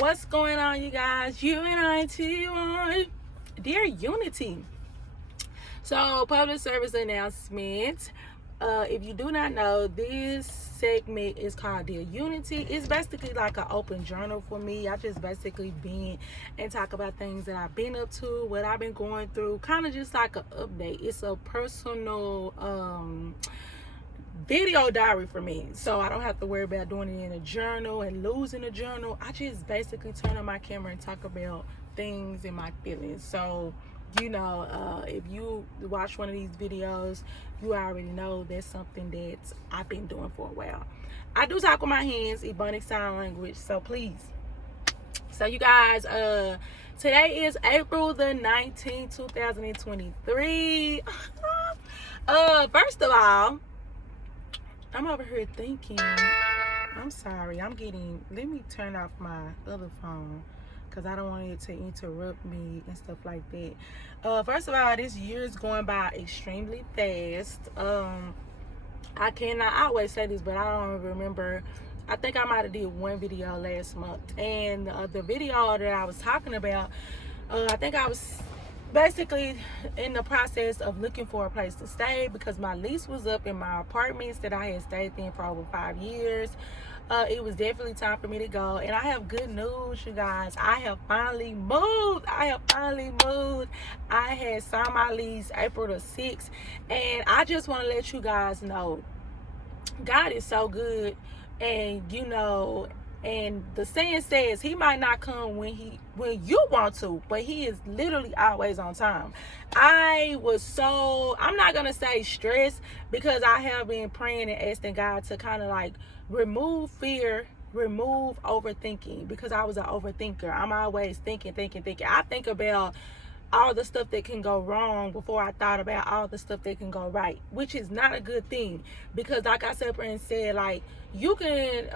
What's going on, you guys? UNIT on Dear Unity. So, public service announcement. If you do not know, this segment is called Dear Unity. It's basically like an open journal for me. I just basically been and talk about things that I've been up to, what I've been going through, kind of just like an update. It's a personal video diary for me, so I don't have to worry about doing it in a journal and losing a journal. I just basically turn on my camera and talk about things and my feelings. So if you watch one of these videos, you already know that's something that I've been doing for a while. I do talk with my hands, Ebonic sign language, so please. So you guys, today is April the 19th, 2023. First of all, I'm over here thinking, I'm sorry, let me turn off my other phone because I don't want it to interrupt me and stuff like that. First of all, this year is going by extremely fast. I always say this, but I don't remember. I think I might have did one video last month, and the video that I was talking about, I think I was basically in the process of looking for a place to stay because my lease was up in my apartments that I had stayed in for over 5 years. It was definitely time for me to go, and I have good news, you guys. I have finally moved. I had signed my lease April the 6th, and I just want to let you guys know God is so good. And and the saying says he might not come when you want to, but he is literally always on time. I'm not gonna say stressed, because I have been praying and asking God to kind of like remove fear, remove overthinking, because I was an overthinker. I'm always thinking. I think about all the stuff that can go wrong before I thought about all the stuff that can go right, which is not a good thing, because like I said and said, like you can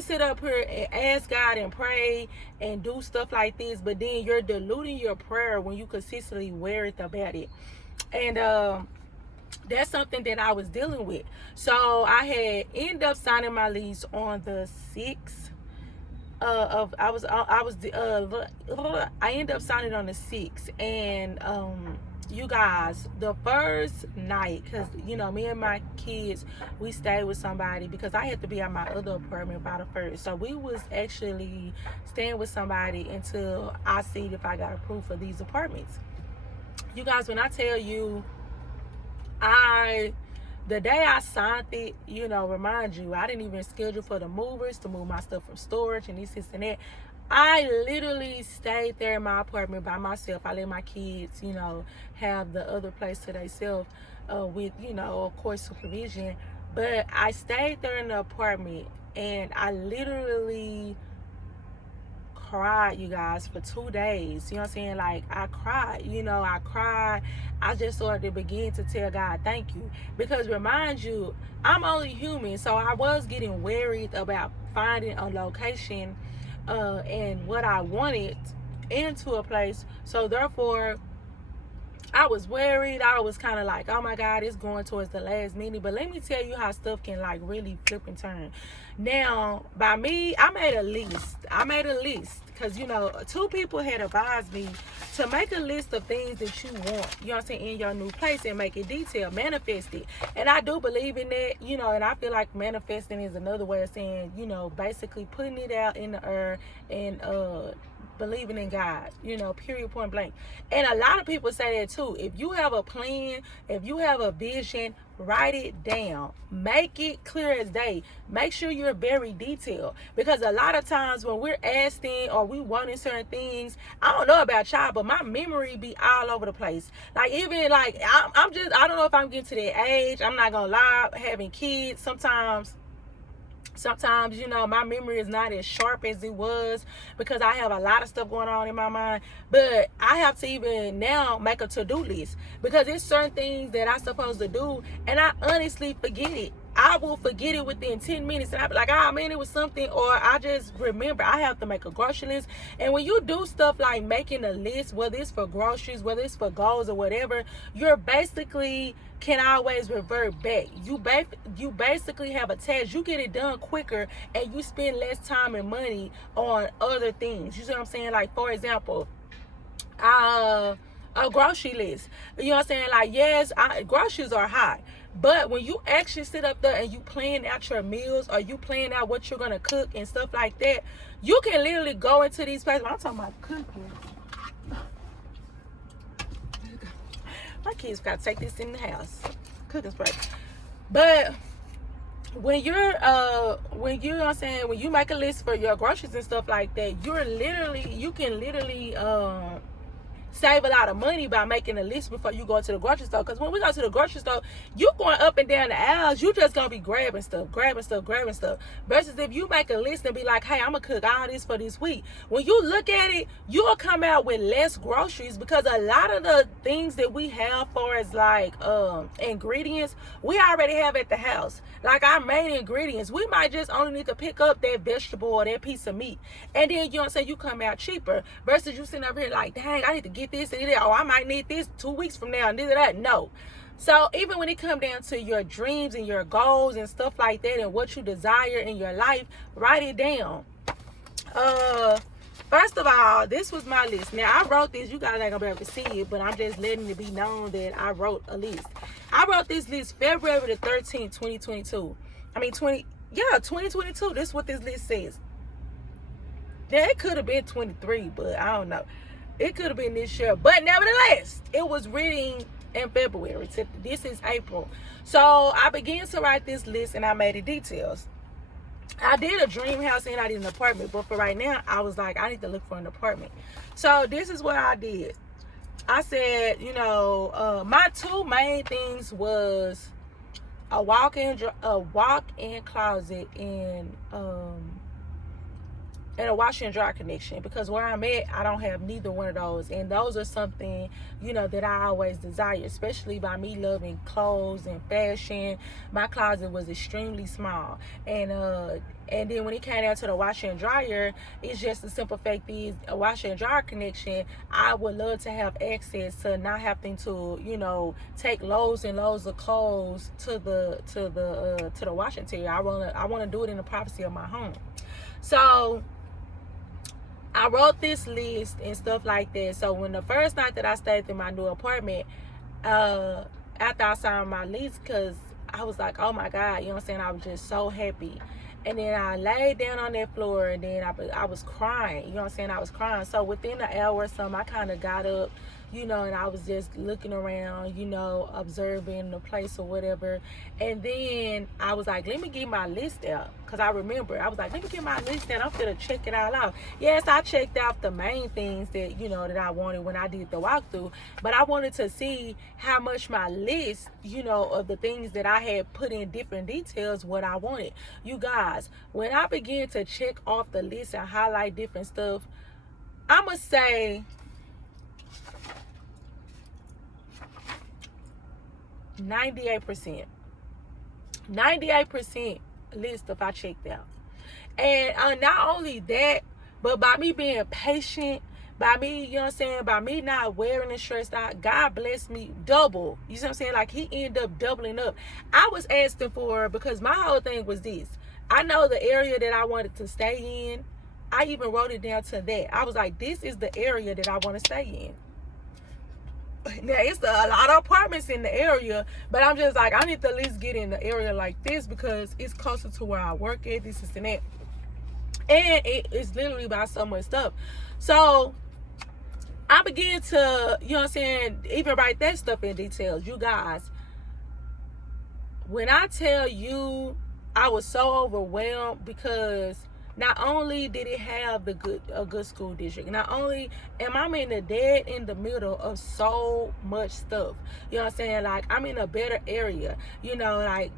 sit up here and ask God and pray and do stuff like this, but then you're diluting your prayer when you consistently worried about it. And that's something that I was dealing with. So I had ended up signing my lease on the 6th. I ended up signing on the 6th, and you guys, the first night, because me and my kids, we stayed with somebody because I had to be at my other apartment by the 1st. So we was actually staying with somebody until I see if I got approved for these apartments. You guys, when I tell you, the day I signed it, remind you, I didn't even schedule for the movers to move my stuff from storage and this and that. I literally stayed there in my apartment by myself. I let my kids, have the other place to themselves with, of course, supervision. But I stayed there in the apartment, and I literally cried, you guys, for 2 days. You know what I'm saying? Like, I cried. I just started to begin to tell God thank you, because remind you, I'm only human. So I was getting worried about finding a location and what I wanted into a place. So therefore, I was worried. I was kind of like, oh my God, it's going towards the last minute. But let me tell you how stuff can like really flip and turn. Now, by me, I made a list because, 2 people had advised me to make a list of things that you want, in your new place, and make it detailed, manifest it. And I do believe in that, and I feel like manifesting is another way of saying, basically putting it out in the air and believing in God, period, point blank. And a lot of people say that too. If you have a plan, if you have a vision, write it down. Make it clear as day. Make sure you're very detailed, because a lot of times when we're asking or we wanting certain things, I don't know about y'all, but my memory be all over the place. Like, even like I don't know if I'm getting to that age. I'm not gonna lie, having kids, sometimes my memory is not as sharp as it was, because I have a lot of stuff going on in my mind. But I have to even now make a to-do list, because there's certain things that I'm supposed to do and I honestly forget it. I will forget it within 10 minutes, and I'll be like, oh man, it was something, or I just remember I have to make a grocery list. And when you do stuff like making a list, whether it's for groceries, whether it's for goals or whatever, you're basically can always revert back. You basically have a task. You get it done quicker, and you spend less time and money on other things. You see what I'm saying? Like, for example, a grocery list. You know what I'm saying? Like, yes, groceries are high. But when you actually sit up there and you plan out your meals, or you plan out what you're going to cook and stuff like that, you can literally go into these places. I'm talking about cooking. My kids got to take this in the house. Cooking spray. But when you're you know what I'm saying, when you make a list for your groceries and stuff like that, you can literally save a lot of money by making a list before you go to the grocery store. Because when we go to the grocery store, you going up and down the aisles, you just gonna be grabbing stuff. Versus if you make a list and be like, hey, I'm gonna cook all this for this week. When you look at it, you'll come out with less groceries, because a lot of the things that we have for as like ingredients, we already have at the house. Like our main ingredients, we might just only need to pick up that vegetable or that piece of meat, and then, you know what I'm saying, you come out cheaper. Versus you sitting up here like, dang, I need to get this and that. Oh, I might need this 2 weeks from now and this and that. No. So even when it comes down to your dreams and your goals and stuff like that, and what you desire in your life, write it down. First of all, this was my list. Now, I wrote this. You guys ain't gonna be able to see it, but I'm just letting it be known that I wrote a list. I wrote this list February the 13th, 2022. 2022. This is what this list says. Yeah, it could have been 23, but I don't know. It could have been this year. But nevertheless, it was written in February. This is April. So I began to write this list, and I made the details. I did a dream house and I did an apartment, but for right now, I was like, I need to look for an apartment. So this is what I did. I said, you know, my two main things was a walk-in closet and a washer and dryer connection, because where I'm at, I don't have neither one of those. And those are something, you know, that I always desire, especially by me loving clothes and fashion. My closet was extremely small, and then when it came down to the washer and dryer, it's just the simple fact is, a washer and dryer connection, I would love to have access to not having to, you know, take loads and loads of clothes to the washing area. I wanna do it in the privacy of my home. So I wrote this list and stuff like that. So when the first night that I stayed in my new apartment, after I signed my lease, because I was like, oh my God, you know what I'm saying? I was just so happy. And then I laid down on that floor, and then I was crying. You know what I'm saying? I was crying. So within an hour or something, I kind of got up, you know, and I was just looking around, you know, observing the place or whatever. And then I was like, let me get my list out. Because I remember, I was like, let me get my list out. I'm finna check it all out. Yes, I checked out the main things that, you know, that I wanted when I did the walkthrough. But I wanted to see how much my list, you know, of the things that I had put in different details, what I wanted. You guys, when I began to check off the list and highlight different stuff, I'ma say 98% list if I checked out. And not only that, but by me being patient, by me, you know what I'm saying, by me not wearing the shirts out, God bless me double. You see what I'm saying? Like, he ended up doubling up. I was asking for, because my whole thing was this. I know the area that I wanted to stay in. I even wrote it down to that. I was like, this is the area that I want to stay in. Now, it's a lot of apartments in the area, but I'm just like, I need to at least get in the area like this, because it's closer to where I work at, this and that. And it's literally by so much stuff. So I began to, you know what I'm saying, even write that stuff in details. You guys, when I tell you, I was so overwhelmed, because not only did it have a good school district, not only am I in the middle of so much stuff. You know what I'm saying? Like, I'm in a better area. You know, like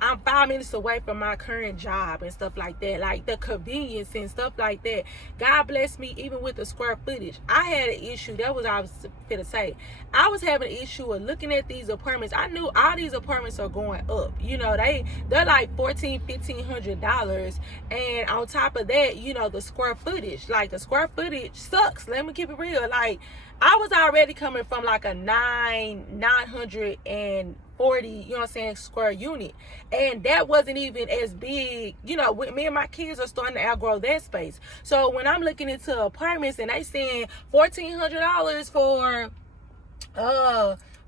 I'm 5 minutes away from my current job and stuff like that, like the convenience and stuff like that. God bless me even with the square footage. I had an issue. That was what I was gonna say. I was having an issue of looking at these apartments. I knew all these apartments are going up. You know, they're like $1,400-$1,500, and on top of that, you know, the square footage, like the square footage sucks. Let me keep it real. Like, I was already coming from like a 940, you know what I'm saying, square unit, and that wasn't even as big. You know, me and my kids are starting to outgrow that space. So when I'm looking into apartments and they saying $1,400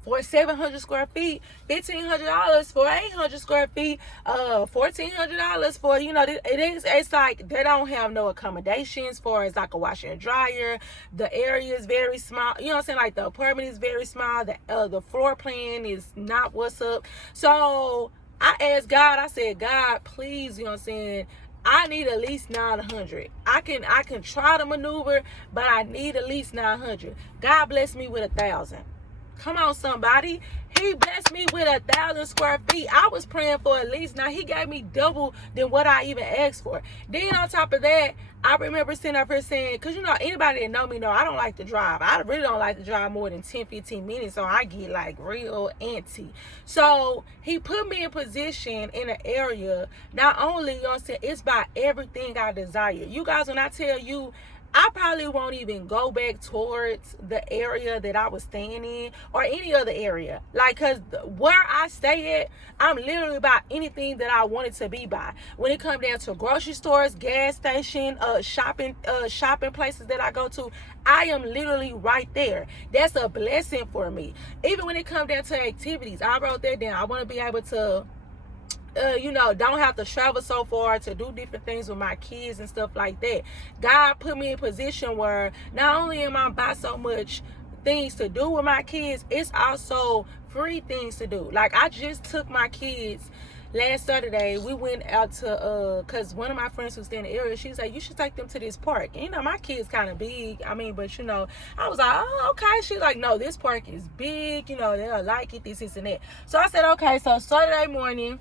for 700 square feet, $1,500 for 800 square feet, $1,400 for, you know, it's like they don't have no accommodations for, it's like a washer and dryer. The area is very small, you know what I'm saying, like the apartment is very small. The floor plan is not what's up. So I asked God, I said, God, please, you know what I'm saying, I need at least 900. I can try to maneuver, but I need at least 900. God bless me with 1,000. Come on, somebody. He blessed me with 1,000 square feet. I was praying for at least. Now, he gave me double than what I even asked for. Then on top of that, I remember sitting up here saying, because, you know, anybody that know me know I don't like to drive. I really don't like to drive more than 10, 15 minutes. So I get like real antsy. So he put me in position in an area. Not only, you know what I'm saying, it's by everything I desire. You guys, when I tell you, I probably won't even go back towards the area that I was staying in or any other area. Like, because where I stay at, I'm literally by anything that I wanted to be by. When it comes down to grocery stores, gas station, shopping places that I go to, I am literally right there. That's a blessing for me. Even when it comes down to activities, I wrote that down. I want to be able to you know, don't have to travel so far to do different things with my kids and stuff like that. God put me in a position where not only am I by so much things to do with my kids, it's also free things to do. Like, I just took my kids last Saturday. We went out to because one of my friends who stay in the area, she's like, you should take them to this park. And, you know, my kids kind of big, I mean, but, you know, I was like, oh, okay. She's like, no, this park is big, you know, they'll like it, this and that. So I said, okay. So Saturday morning,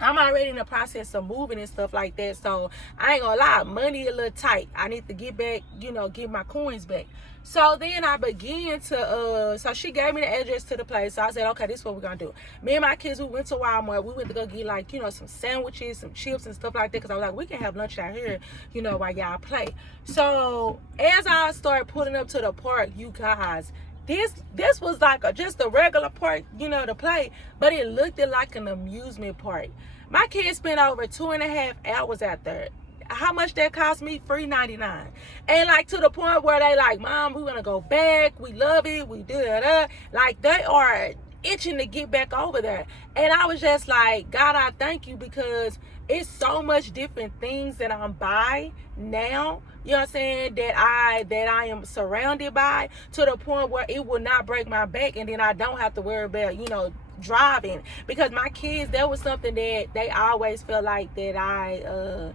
I'm already in the process of moving and stuff like that. So I ain't gonna lie, money a little tight. I need to get back, you know, get my coins back. So then I began to, so she gave me the address to the place. So I said, okay, this is what we're gonna do. Me and my kids, we went to Walmart. We went to go get, like, you know, some sandwiches, some chips and stuff like that. Because I was like, we can have lunch out here, you know, while y'all play. So as I started pulling up to the park, you guys, this was like just a regular park, you know, to play, but it looked like an amusement park. My kids spent over 2.5 hours out there. How much that cost me? $3.99. And like to the point where they like, Mom, we want to go back. We love it. We do that. Like, they are itching to get back over there. And I was just like, God, I thank you, because it's so much different things that I'm by now, you know what I'm saying, that I am surrounded by, to the point where it will not break my back, and then I don't have to worry about, you know, driving. Because my kids, that was something that they always felt like that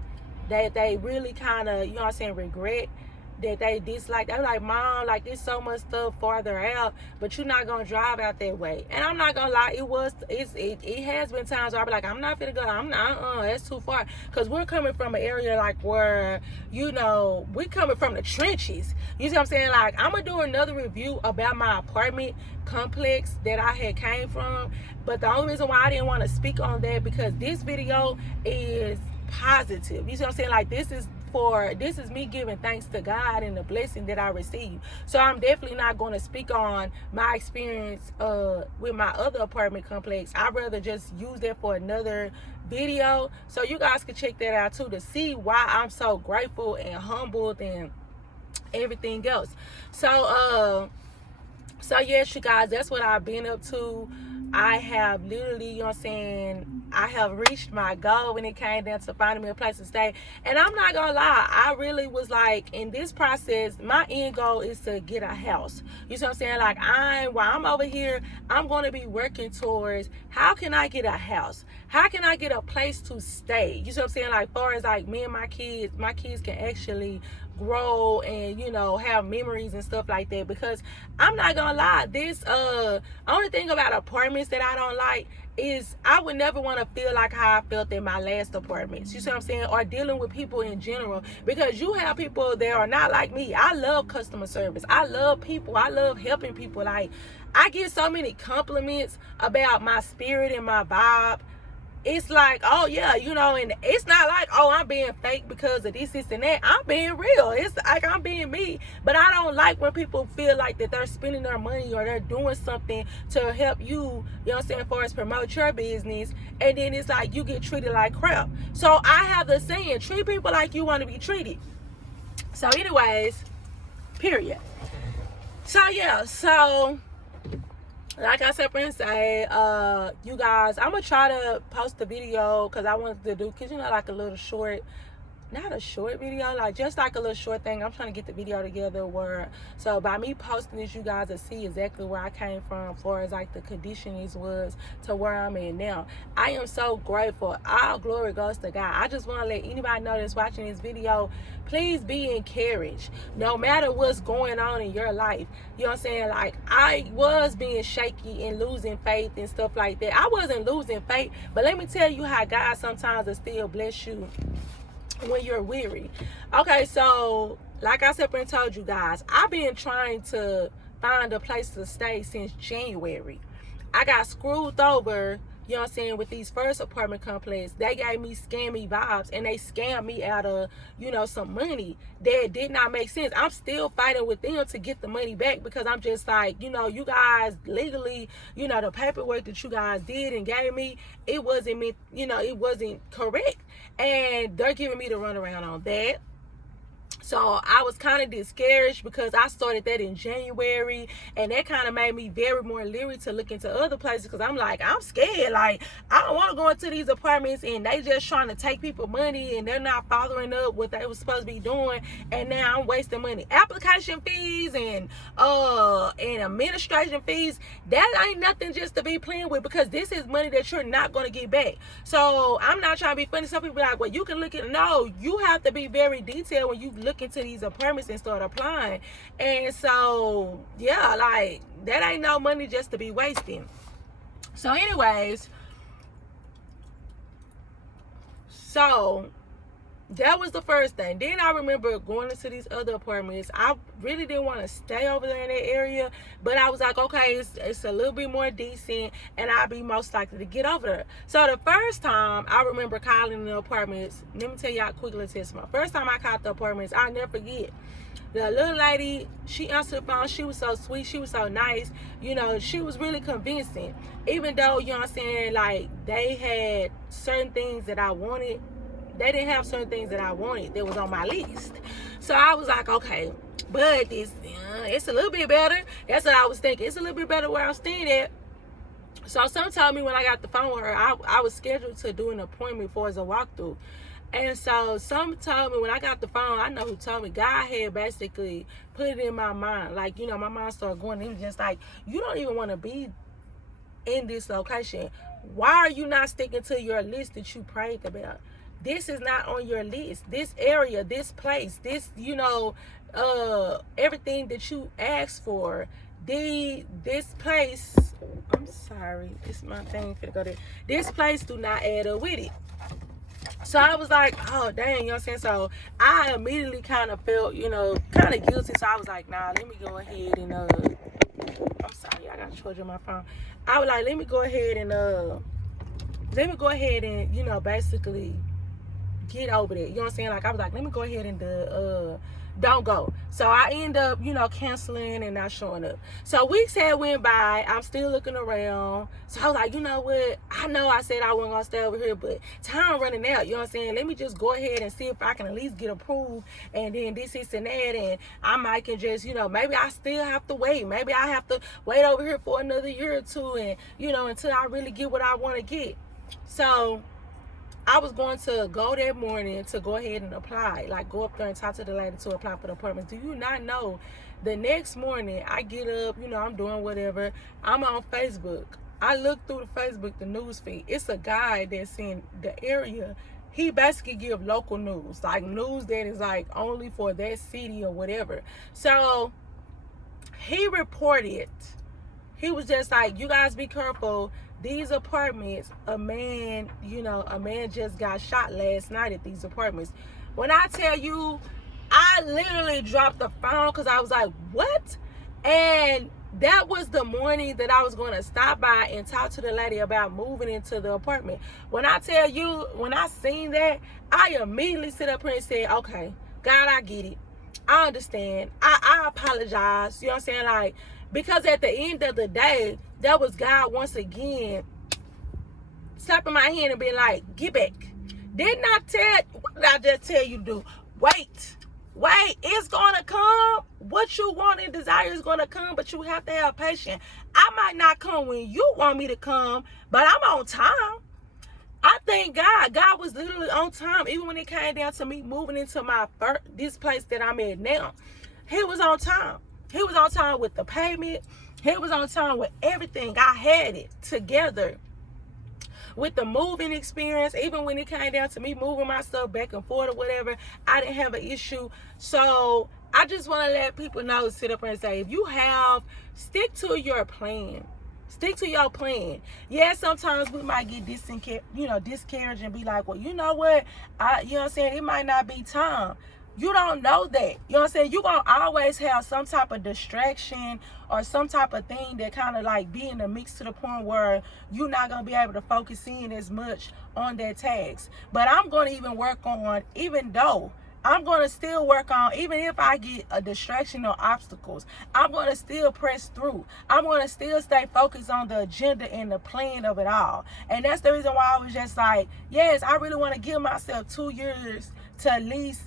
they really kind of, you know what I'm saying, regret, that they dislike. They were like, Mom, like, there's so much stuff farther out, but you're not gonna drive out that way. And I'm not gonna lie, it has been times where I be like, I'm not gonna go, I'm not, that's too far. Because we're coming from an area like where, you know, we coming from the trenches. You see what I'm saying? Like, I'm gonna do another review about my apartment complex that I had came from, but the only reason why I didn't want to speak on that, because this video is positive. You see what I'm saying? Like, this is me giving thanks to God and the blessing that I received. So I'm definitely not going to speak on my experience with my other apartment complex. I'd rather just use that for another video, so you guys can check that out too, to see why I'm so grateful and humbled and everything else. So yes, you guys, that's what I've been up to. I have literally, you know what I'm saying, I have reached my goal when it came down to finding me a place to stay. And I'm not gonna lie, I really was like, in this process, my end goal is to get a house. You see what I'm saying? Like, while I'm over here, I'm gonna be working towards, how can I get a house? How can I get a place to stay? You see what I'm saying? Like, far as like me and my kids can actually grow and, you know, have memories and stuff like that. Because I'm not gonna lie, this only thing about apartments that I don't like is I would never want to feel like how I felt in my last apartments. You see what I'm saying? Or dealing with people in general. Because you have people that are not like me. I love customer service. I love people. I love helping people. Like, I get so many compliments about my spirit and my vibe. It's like, oh yeah, you know, and it's not like, oh, I'm being fake because of this and that. I'm being real. It's like I'm being me. But I don't like when people feel like that they're spending their money or they're doing something to help you, you know what I'm saying, for us promote your business, and then it's like you get treated like crap. So I have the saying, treat people like you want to be treated. So anyways, period. So yeah, so like I said, Prince, you guys, I'm gonna try to post the video because I wanted to do, cause you know, like a little short, not a short video, like just like a little short thing. I'm trying to get the video together where, so by me posting this, you guys will see exactly where I came from, as far as like the conditionings was to where I'm in now. I am so grateful. All glory goes to God. I just want to let anybody know that's watching this video, please be encouraged. No matter what's going on in your life, you know what I'm saying? Like, I was being shaky and losing faith and stuff like that. I wasn't losing faith, but let me tell you how God sometimes will still bless you when you're weary. Okay, so like I said and told you guys, I've been trying to find a place to stay since January. I got screwed over, you know what I'm saying, with these first apartment complex. They gave me scammy vibes and they scammed me out of, you know, some money that did not make sense. I'm still fighting with them to get the money back because I'm just like, you know, you guys legally, you know, the paperwork that you guys did and gave me, it wasn't meant, you know, it wasn't correct. And they're giving me the runaround on that. So I was kind of discouraged because I started that in January, and that kind of made me very more leery to look into other places because I'm like, I'm scared. Like, I don't want to go into these apartments and they just trying to take people money and they're not following up what they was supposed to be doing, and now I'm wasting money. Application fees and administration fees, that ain't nothing just to be playing with, because this is money that you're not going to get back. So I'm not trying to be funny. Some people be like, well, you can look at, no, you have to be very detailed when you look into these apartments and start applying. And so yeah, like, that ain't no money just to be wasting. So anyways, so that was the first thing. Then I remember going into these other apartments. I really didn't want to stay over there in that area, but I was like, okay, it's a little bit more decent and I'll be most likely to get over there. So the first time I remember calling the apartments, let me tell y'all quickly testimony. First time I called the apartments, I'll never forget. The little lady, she answered the phone. She was so sweet. She was so nice. You know, she was really convincing. Even though, you know what I'm saying, like, they had certain things that I wanted. They didn't have certain things that I wanted that was on my list. So I was like, okay, but this, it's a little bit better. That's what I was thinking. It's a little bit better where I'm staying at. So some told me when I got the phone with her, I was scheduled to do an appointment for as a walkthrough. And so some told me when I got the phone, I know who told me, God had basically put it in my mind. Like, you know, my mind started going, it was just like, you don't even want to be in this location. Why are you not sticking to your list that you prayed about? This is not on your list. This area, this place, this, you know, everything that you asked for, this place, I'm sorry, it's my thing finna go there. This place do not add up with it. So I was like, oh dang, you know what I'm saying? So I immediately kind of felt, you know, kind of guilty. So I was like, nah, let me go ahead and I'm sorry, I got to charge on my phone. I was like, let me go ahead and you know, basically get over that. You know what I'm saying? Like, I was like, let me go ahead and don't go. So I end up, you know, canceling and not showing up. So weeks had went by. I'm still looking around. So I was like, you know what? I know I said I wasn't going to stay over here, but time running out. You know what I'm saying? Let me just go ahead and see if I can at least get approved. And then this and that. And I might can just, you know, maybe I still have to wait. Maybe I have to wait over here for another year or two. And, you know, until I really get what I want to get. So I was going to go that morning to go ahead and apply. Like, go up there and talk to the lady to apply for the apartment. Do you not know, the next morning, I get up, you know, I'm doing whatever. I'm on Facebook. I look through the Facebook, the news feed. It's a guy that's in the area. he basically give local news, like news that is like only for that city or whatever. So he reported, he was just like, you guys be careful. These apartments, a man just got shot last night at these apartments. When I tell you, I literally dropped the phone because I was like, what? And that was the morning that I was going to stop by and talk to the lady about moving into the apartment. When I tell you, when I seen that, I immediately sit up here and said, okay, God, I get it. I understand. I apologize. You know what I'm saying? Like, because at the end of the day, that was God once again slapping my hand and being like, get back. What did I just tell you to do? Wait, it's gonna come. What you want and desire is gonna come, but you have to have patience. I might not come when you want me to come, but I'm on time. I thank God. God was literally on time, even when it came down to me moving into this place that I'm at now. He was on time. He was on time with the payment. He was on time with everything. I had it together. With the moving experience, even when it came down to me moving my stuff back and forth or whatever, I didn't have an issue. So I just want to let people know, sit up and say, if you stick to your plan. Stick to your plan. Yeah, sometimes we might get discouraged and be like, well, you know what? You know what I'm saying? It might not be time. You don't know that. You know what I'm saying? You're going to always have some type of distraction or some type of thing that kind of like be in the mix to the point where you're not going to be able to focus in as much on that task. But I'm going to even work on, even though I'm going to still work on, even if I get a distraction or obstacles, I'm going to still press through. I'm going to still stay focused on the agenda and the plan of it all. And that's the reason why I was just like, yes, I really want to give myself 2 years to at least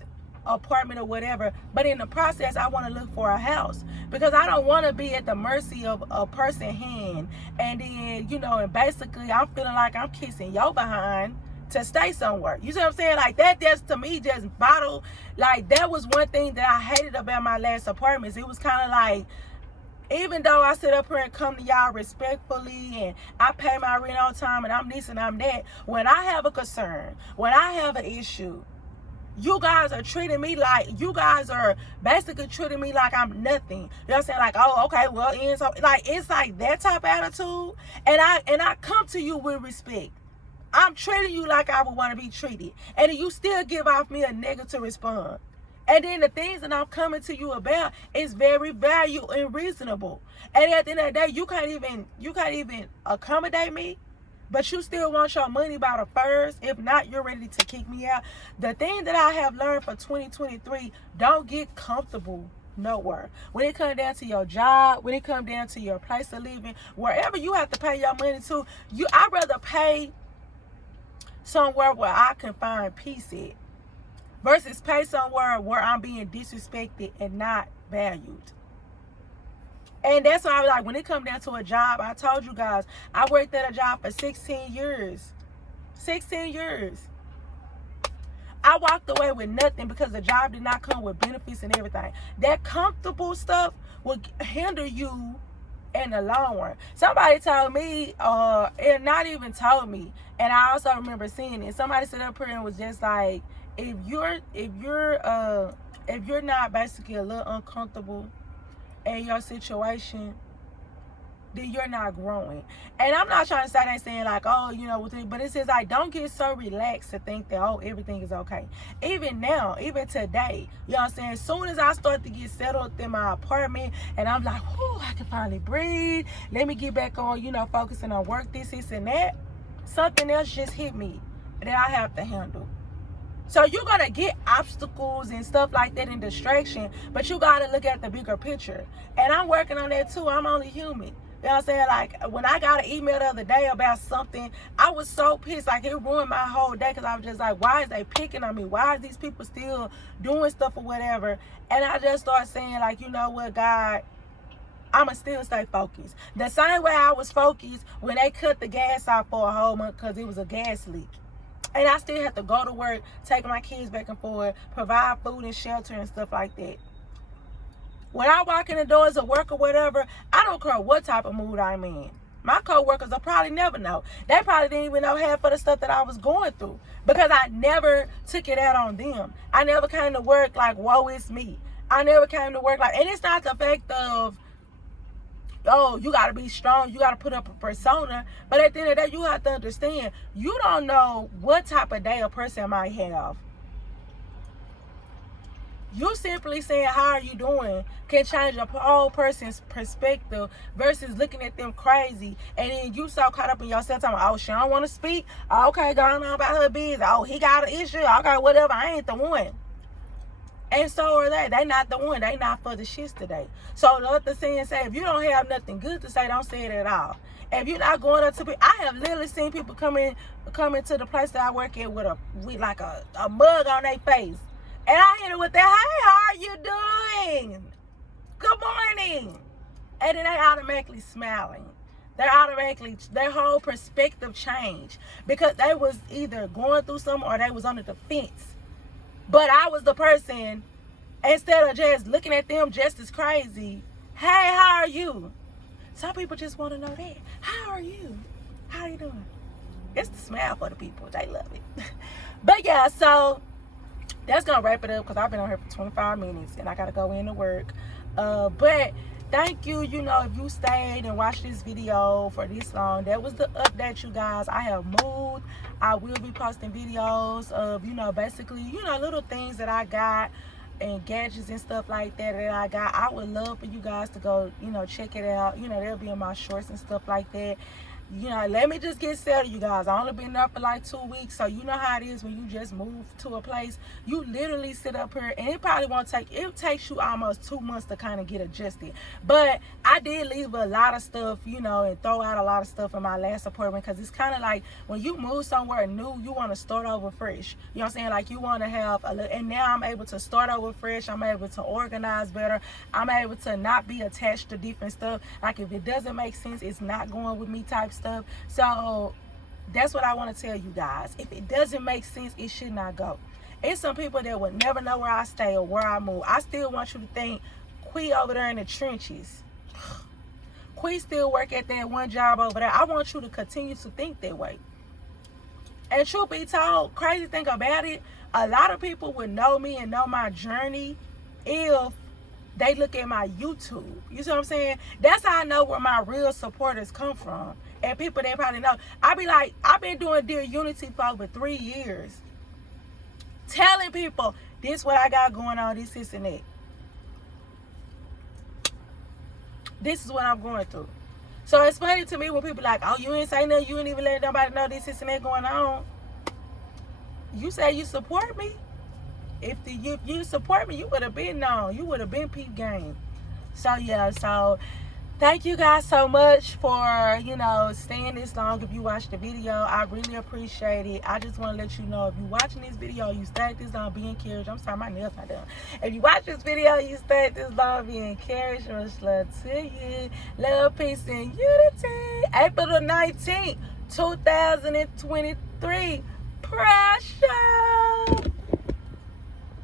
apartment or whatever, but in the process I want to look for a house, because I don't want to be at the mercy of a person's hand, and then and basically I'm feeling like I'm kissing your behind to stay somewhere. You see what I'm saying? Like that just to me just bottled. Like that was one thing that I hated about my last apartments. It was kind of like, even though I sit up here and come to y'all respectfully and I pay my rent on time and I'm this and I'm that, when I have a concern, when I have an issue, you guys are basically treating me like I'm nothing. You know what I'm saying? Like, oh, okay, well, it's like that type of attitude. And I come to you with respect. I'm treating you like I would want to be treated. And you still give off me a negative response. And then the things that I'm coming to you about is very valuable and reasonable. And at the end of the day, you can't even accommodate me. But you still want your money by the first. If not, you're ready to kick me out. The thing that I have learned for 2023, don't get comfortable nowhere. When it comes down to your job, when it comes down to your place of living, wherever you have to pay your money to, I'd rather pay somewhere where I can find peace at versus pay somewhere where I'm being disrespected and not valued. And that's why I was like, when it comes down to a job, I told you guys, I worked at a job for 16 years. 16 years. I walked away with nothing because the job did not come with benefits and everything. That comfortable stuff will hinder you in the long run. Somebody told me, and not even told me, and I also remember seeing it. Somebody stood up here and was just like, if you're not basically a little uncomfortable in your situation, then you're not growing. And I'm not trying to say that saying like, oh, but it says like, don't get so relaxed to think that, oh, everything is okay. Even now, even today, you know what I'm saying? As soon as I start to get settled in my apartment and I'm like, oh, I can finally breathe. Let me get back on, focusing on work, this and that. Something else just hit me that I have to handle. So you're going to get obstacles and stuff like that and distraction, but you got to look at the bigger picture. And I'm working on that too. I'm only human. You know what I'm saying? Like when I got an email the other day about something, I was so pissed. Like it ruined my whole day because I was just like, why is they picking on me? Why is these people still doing stuff or whatever? And I just started saying like, you know what, God, I'ma still stay focused. The same way I was focused when they cut the gas off for a whole month because it was a gas leak. And I still have to go to work, take my kids back and forth, provide food and shelter and stuff like that. When I walk in the doors of work or whatever, I don't care what type of mood I'm in. My co-workers will probably never know. They probably didn't even know half of the stuff that I was going through because I never took it out on them. I never came to work like, woe is me. I never came to work like, and it's not the fact of, oh, you got to be strong, you got to put up a persona, but at the end of the day, you have to understand, you don't know what type of day a person might have. You simply saying, how are you doing, can change a whole person's perspective versus looking at them crazy. And then you so caught up in yourself talking, oh, she don't want to speak. Okay, going on about her business. Oh, he got an issue. Okay, whatever. I ain't the one. And so are they. They not the one. They not for the shits today. So let the saying say, if you don't have nothing good to say, don't say it at all. If you're not going up to people, I have literally seen people come into the place that I work at with like a mug on their face. And I hit it with that, hey, how are you doing? Good morning. And then they automatically smiling. Their whole perspective changed because they was either going through something or they was on the defense. But I was the person, instead of just looking at them just as crazy, hey, how are you? Some people just want to know that. How are you? How are you doing? It's the smile for the people. They love it. But yeah, so that's gonna wrap it up because I've been on here for 25 minutes and I gotta go into work. But thank you, if you stayed and watched this video for this long. That was the update, you guys. I have moved. I will be posting videos of, basically, little things that I got and gadgets and stuff like that I got. I would love for you guys to go, check it out. They'll be in my shorts and stuff like that. Let me just get settled, you guys. I only been there for like 2 weeks, so you know how it is when you just move to a place. You literally sit up here, and it probably won't take, it takes you almost 2 months to kind of get adjusted. But I did leave a lot of stuff, and throw out a lot of stuff in my last apartment, because it's kind of like when you move somewhere new, you want to start over fresh. You know what I'm saying? Like, you want to have a little, and now I'm able to start over fresh. I'm able to organize better. I'm able to not be attached to different stuff. Like, if it doesn't make sense, it's not going with me type stuff. So that's what I want to tell you guys. If it doesn't make sense, it should not go. It's some people that would never know where I stay or where I move. I still want you to think Quee over there in the trenches. Quee still work at that one job over there. I want you to continue to think that way. And truth be told, crazy thing about it, a lot of people would know me and know my journey if they look at my YouTube. You see what I'm saying? That's how I know where my real supporters come from. And people, they probably know. I be like, I've been doing Dear Unity for over 3 years. Telling people, this what I got going on, this, and that. This is what I'm going through. So it's funny to me when people like, oh, you ain't say nothing, you ain't even let nobody know this, and that going on. You say you support me. If you support me, you would have been known. You would have been peep game. So yeah, so thank you guys so much for, staying this long. If you watched the video, I really appreciate it. I just want to let you know, if you're watching this video, you stayed this long, be encouraged. I'm sorry, my nails not done. If you watch this video, you stayed this long, be encouraged. Much love to you. Love, peace, and unity. April the 19th, 2023. Pressure.